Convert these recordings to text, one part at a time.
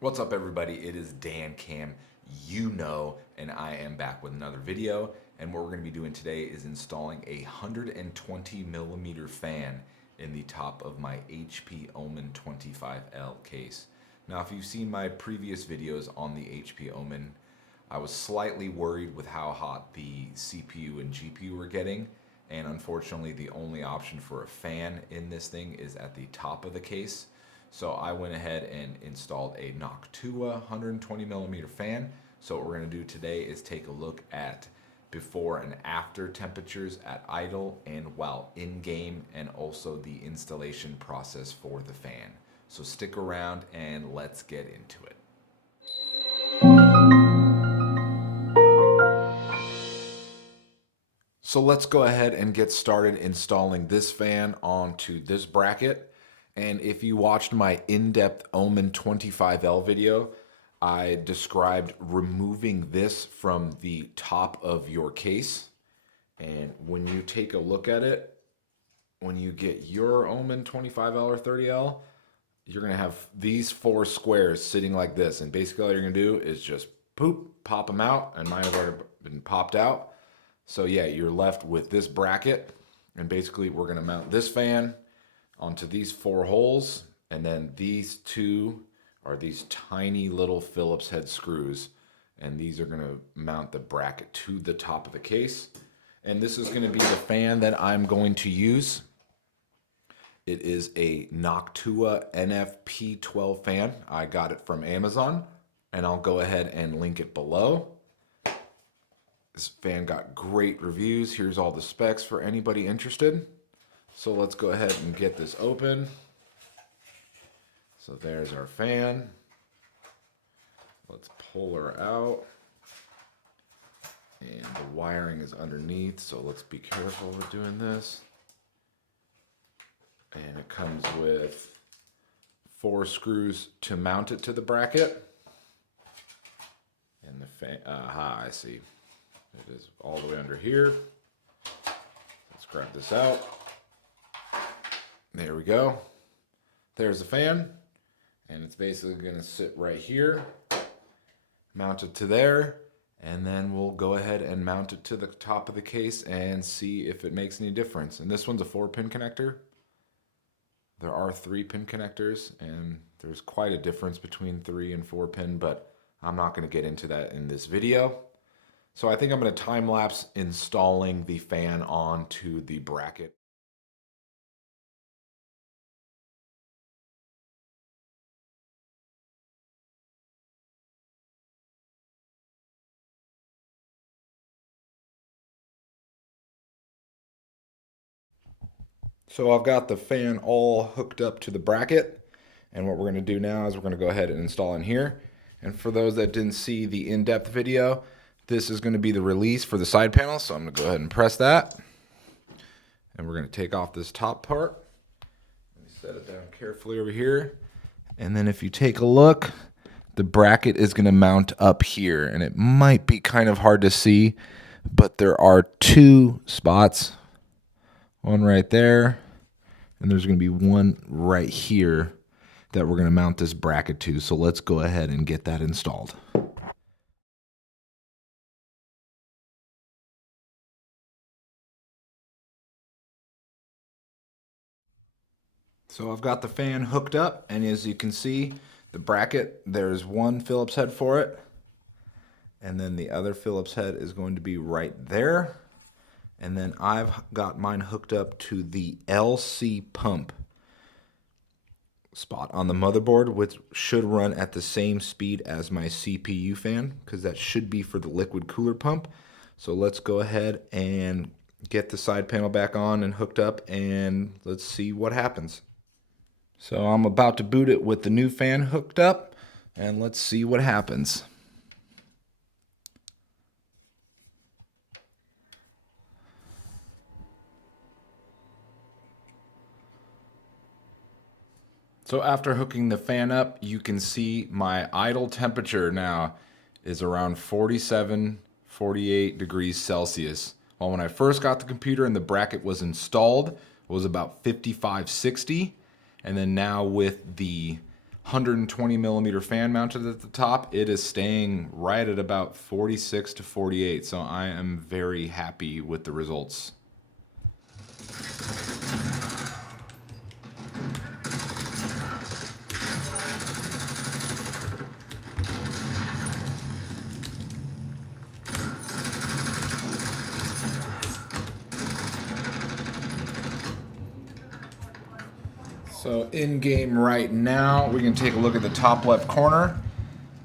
What's up, everybody? It is Dankamyouknow, and I am back with another video. And what we're going to be doing today is installing a 120 millimeter fan in the top of my HP Omen 25L case. Now, if you've seen my previous videos on the HP Omen, I was slightly worried with how hot the CPU and GPU were getting. And unfortunately, the only option for a fan in this thing is at the top of the case. So I went ahead and installed a Noctua 120 millimeter fan. So what we're going to do today is take a look at before and after temperatures at idle and while in game, and also the installation process for the fan. So stick around and let's get into it. So let's go ahead and get started installing this fan onto this bracket. And if you watched my in-depth Omen 25L video, I described removing this from the top of your case. And when you take a look at it, when you get your Omen 25L or 30L, you're gonna have these four squares sitting like this. And basically all you're gonna do is just pop them out, and mine have already been popped out. So yeah, you're left with this bracket, and basically we're gonna mount this fan onto these four holes, and then these two are these tiny little Phillips head screws, and these are gonna mount the bracket to the top of the case. And this is gonna be the fan that I'm going to use. It is a Noctua NFP12 fan. I got it from Amazon, and I'll go ahead and link it below. This fan got great reviews. Here's all the specs for anybody interested. So let's go ahead and get this open. So there's our fan. Let's pull her out. And the wiring is underneath, so let's be careful with doing this. And it comes with four screws to mount it to the bracket. And the fan, I see. It is all the way under here. Let's grab this out. There we go. There's the fan. And it's basically going to sit right here, mount it to there, and then we'll go ahead and mount it to the top of the case and see if it makes any difference. And this one's a 4-pin connector. There are 3-pin connectors, and there's quite a difference between 3 and 4-pin, but I'm not going to get into that in this video. So I think I'm going to time lapse installing the fan onto the bracket. So I've got the fan all hooked up to the bracket, and what we're going to do now is we're going to go ahead and install in here. And for those that didn't see the in-depth video, this is going to be the release for the side panel, so I'm going to go ahead and press that. And we're going to take off this top part. Let me set it down carefully over here. And then if you take a look, the bracket is going to mount up here, and it might be kind of hard to see, but there are two spots. One right there, and there's going to be one right here that we're going to mount this bracket to. So let's go ahead and get that installed. So I've got the fan hooked up, and as you can see, the bracket, there's one Phillips head for it, and then the other Phillips head is going to be right there. And then I've got mine hooked up to the LC pump spot on the motherboard, which should run at the same speed as my CPU fan, because that should be for the liquid cooler pump. So let's go ahead and get the side panel back on and hooked up, and let's see what happens. So I'm about to boot it with the new fan hooked up, and let's see what happens. So after hooking the fan up, you can see my idle temperature now is around 47, 48 degrees Celsius. Well, when I first got the computer and the bracket was installed, it was about 55, 60. And then now with the 120 millimeter fan mounted at the top, it is staying right at about 46 to 48. So I am very happy with the results. So in game right now, we can take a look at the top left corner,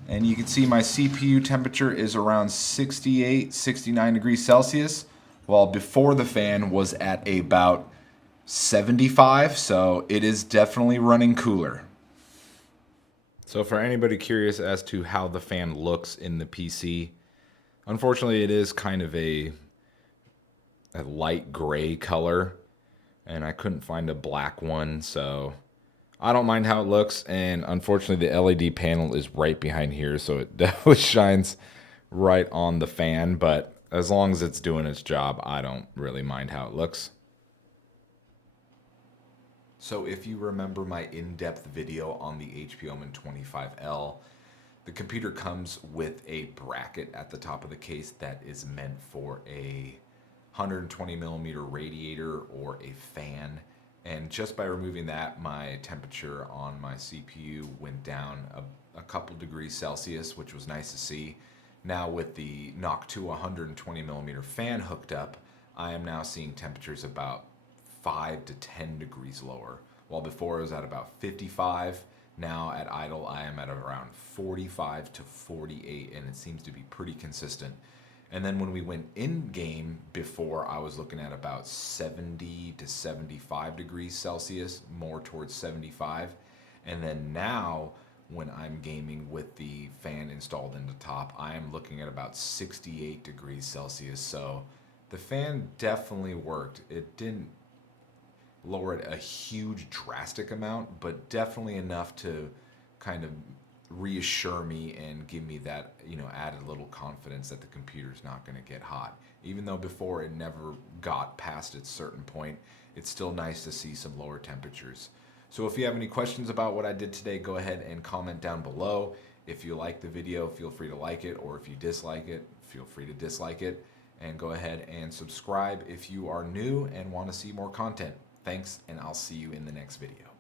and you can see my CPU temperature is around 68, 69 degrees Celsius, while before the fan was at about 75, so it is definitely running cooler. So for anybody curious as to how the fan looks in the PC, unfortunately it is kind of a light gray color, and I couldn't find a black one, so I don't mind how it looks. And unfortunately the LED panel is right behind here, so it definitely shines right on the fan, but as long as it's doing its job, I don't really mind how it looks. So if you remember my in-depth video on the HP Omen 25L, the computer comes with a bracket at the top of the case that is meant for a 120 millimeter radiator or a fan. And just by removing that, my temperature on my CPU went down a couple degrees Celsius, which was nice to see. Now with the Noctua 120 millimeter fan hooked up, I am now seeing temperatures about 5 to 10 degrees lower. While before it was at about 55, now at idle I am at around 45 to 48, and it seems to be pretty consistent. And then when we went in game before, I was looking at about 70 to 75 degrees Celsius, more towards 75. And then now when I'm gaming with the fan installed in the top, I am looking at about 68 degrees Celsius. So the fan definitely worked. It didn't lower it a huge drastic amount, but definitely enough to kind of reassure me and give me that, added little confidence that the computer's not going to get hot. Even though before it never got past its certain point, it's still nice to see some lower temperatures. So if you have any questions about what I did today, go ahead and comment down below. If you like the video, feel free to like it, or if you dislike it, feel free to dislike it. And go ahead and subscribe if you are new and want to see more content. Thanks, and I'll see you in the next video.